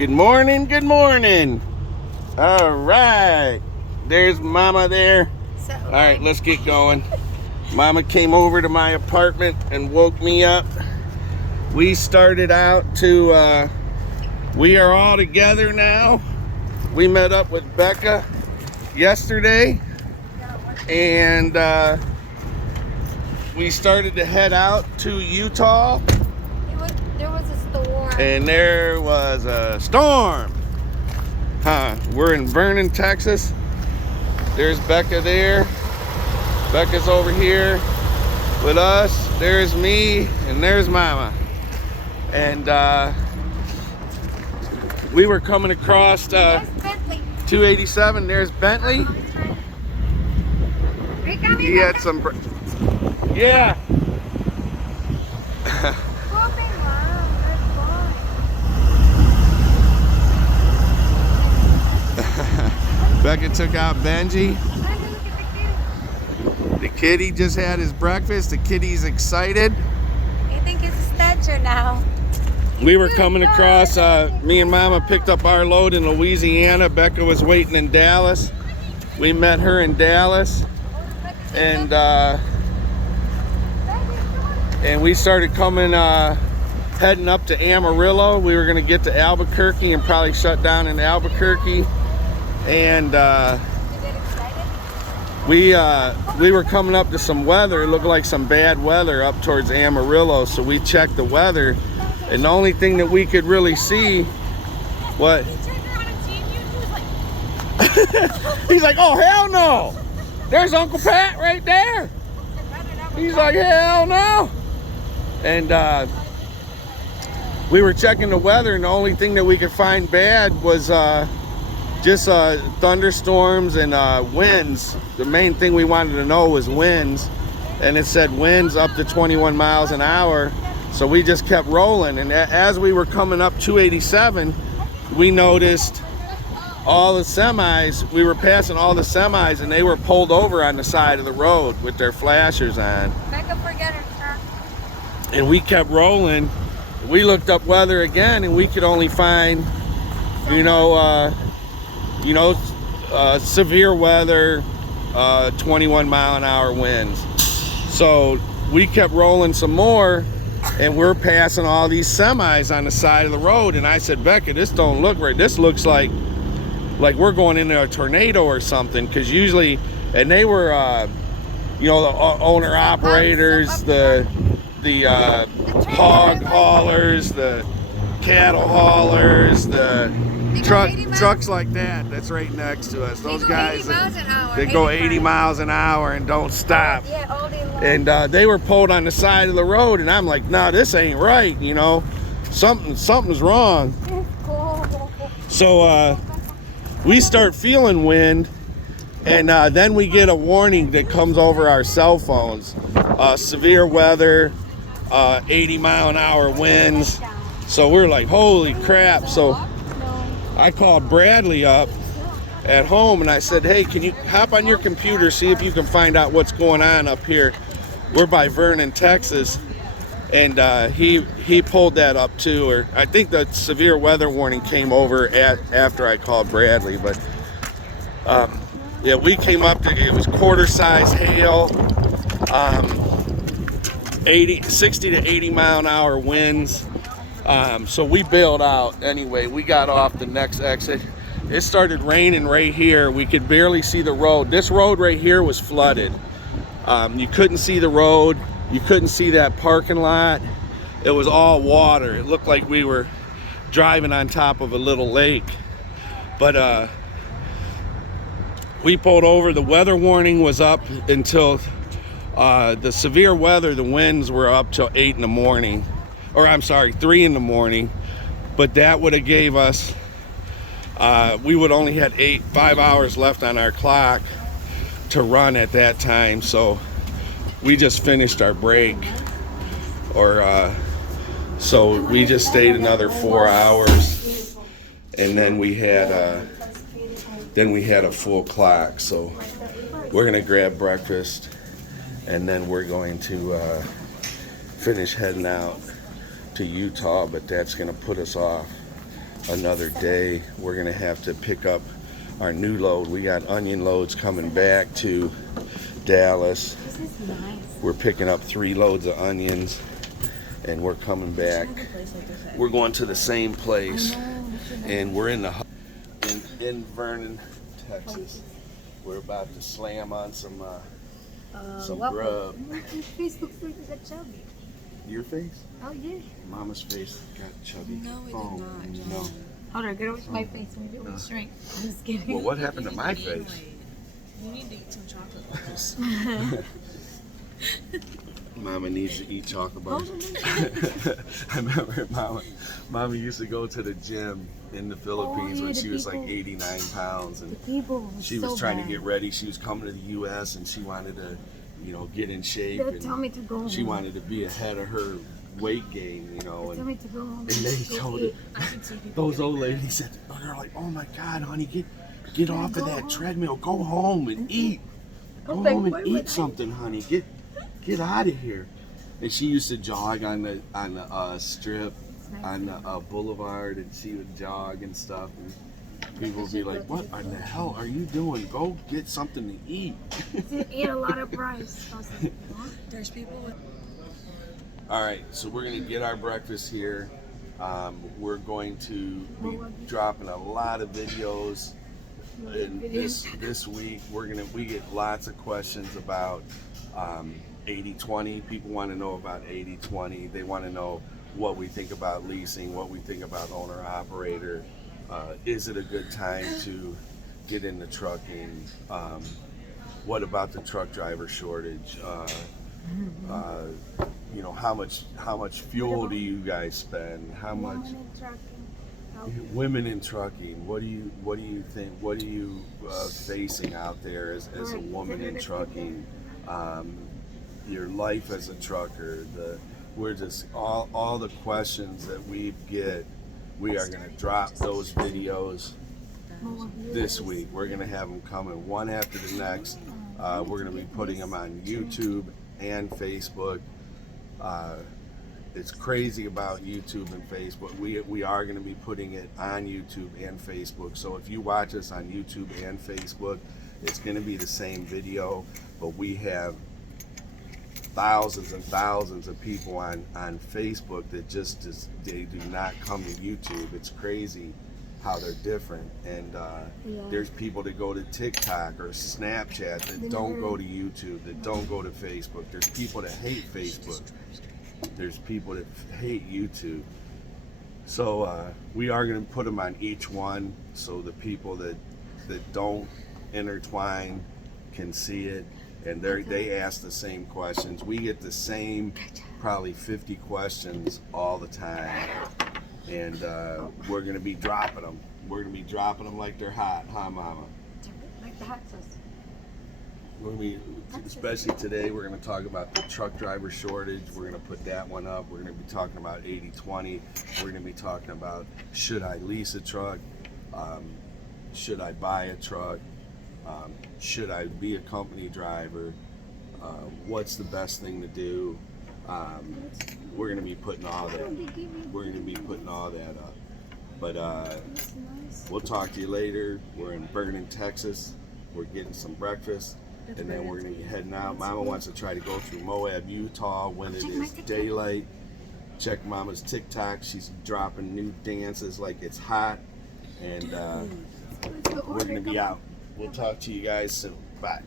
Good morning, good morning. All right, there's Mama there. All right, let's get going. Mama came over to my apartment and woke me up. We started out to, we are all together now. We met up with Becca yesterday and we started to head out to Utah. There was a storm. And there was a storm. We're in Vernon, Texas. There's Becca there. Becca's over here with us. There's me and there's Mama. And we were coming across 287. There's Bentley. He had some. Yeah. Becca took out Benji. The kitty just had his breakfast. The kitty's excited. I think it's a statue now. We were coming across, me and Mama picked up our load in Louisiana. Becca was waiting in Dallas. We met her in Dallas. And we started coming, heading up to Amarillo. We were gonna get to Albuquerque and probably shut down in Albuquerque. And we were coming up to some weather. It looked like some bad weather up towards Amarillo. So we checked the weather. And the only thing that we could really see, what? He's like, oh, hell no. There's Uncle Pat right there. He's like, hell no. And we were checking the weather, and the only thing that we could find bad was just thunderstorms and winds. The main thing we wanted to know was winds. And it said winds up to 21 miles an hour. So we just kept rolling, and as we were coming up 287, we noticed all the semis. We were passing all the semis, and they were pulled over on the side of the road with their flashers on. Becca, forget her truck. And we kept rolling. We looked up weather again, and we could only find, severe weather, 21 mile an hour winds. So we kept rolling some more. And we're passing all these semis on the side of the road. And I said, Becca, this don't look right. This looks like we're going into a tornado or something. Because usually, and they were, the owner operators, the hog haulers, the cattle haulers, the trucks like that. That's right next to us. Those guys, they go 80 miles an hour and don't stop. Yeah, all day long. And they were pulled on the side of the road, and I'm like, nah, this ain't right, something's wrong. So we start feeling wind, and then we get a warning that comes over our cell phones. Severe weather, 80 mile an hour winds. So we're like, holy crap. So I called Bradley up at home, and I said, hey, can you hop on your computer, see if you can find out what's going on up here. We're by Vernon, Texas. And he pulled that up too. Or I think the severe weather warning came over after I called Bradley. But yeah, we came up to, it was quarter size hail, 60 to 80 mile an hour winds. So we bailed out anyway. We got off the next exit. It started raining right here. We could barely see the road. This road right here was flooded. You couldn't see the road. You couldn't see that parking lot. It was all water. It looked like we were driving on top of a little lake. But we pulled over. The weather warning was up until the severe weather, the winds were up till 8 in the morning. Or I'm sorry, 3 in the morning. But that would have gave us, we would only had 5 hours left on our clock to run at that time. So we just finished our break. So we just stayed another 4 hours, and then we had a full clock. So we're gonna grab breakfast, and then we're going to finish heading out to Utah, but that's gonna put us off another day. We're gonna have to pick up our new load. We got onion loads coming back to Dallas. This is nice. We're picking up 3 loads of onions, and we're coming back. We're going to the same place, and we're in in Vernon, Texas. We're about to slam on some grub. Facebook got chubby. Your face? Oh yeah. Mama's face got chubby. No, it Oh, did not. no. Hold on, get over to my face. Maybe it will shrink. I'm just kidding. Well, what happened to my face? You need to eat some chocolate. Mama needs to eat chocolate bars. I remember Mama used to go to the gym in the Philippines when she was like 89 pounds, and she was trying to get ready. She was coming to the U.S. and she wanted to, get in shape. They'll tell me to go home. She wanted to be ahead of her weight gain, Tell me to go home. And they told her, those old ladies said, they're like, "Oh my God, honey, get off of that treadmill. Go home and eat. Go home and eat something, honey. Get out of here." And she used to jog on the strip, on the boulevard, and she would jog and stuff. And people would be like, "What in the hell are you doing? Go get something to eat." Eat a lot of rice. I was like, what? There's people with. All right, so we're gonna get our breakfast here. We're going to be dropping a lot of videos in this week. We get lots of questions about 80/20. People want to know about 80/20. They want to know what we think about leasing, what we think about owner operator. Is it a good time to get into trucking? What about the truck driver shortage? How much fuel do you guys spend? How much women in trucking? What do you think? What are you facing out there as a woman in trucking? Your life as a trucker. We're just all the questions that we get. We are going to drop those videos this week. We're going to have them coming one after the next. We're going to be putting them on YouTube and Facebook. It's crazy about YouTube and Facebook. We are going to be putting it on YouTube and Facebook. So if you watch us on YouTube and Facebook, it's going to be the same video, but we have thousands and thousands of people on Facebook that just they do not come to YouTube. It's crazy how they're different, and there's people that go to TikTok or Snapchat that don't go to YouTube, that don't go to Facebook. There's people that hate Facebook. There's people that hate YouTube. So we are going to put them on each one, so the people that don't intertwine can see it, and they ask the same questions. We get the same probably 50 questions all the time, and we're going to be dropping them. We're going to be dropping them like they're hot, huh, Mama? Like the hot sauce. We're going to be, especially today, we're going to talk about the truck driver shortage. We're going to put that one up. We're going to be talking about 80/20. We're going to be talking about, should I lease a truck? Should I buy a truck? Should I be a company driver? What's the best thing to do? We're going to be putting all that. We're going to be putting all that up. But we'll talk to you later. We're in Vernon, Texas. We're getting some breakfast, and then we're going to be heading out. Mama wants to try to go through Moab, Utah when it is daylight. Check Mama's TikTok. She's dropping new dances like it's hot. And we're going to be out. We'll talk to you guys soon. Bye.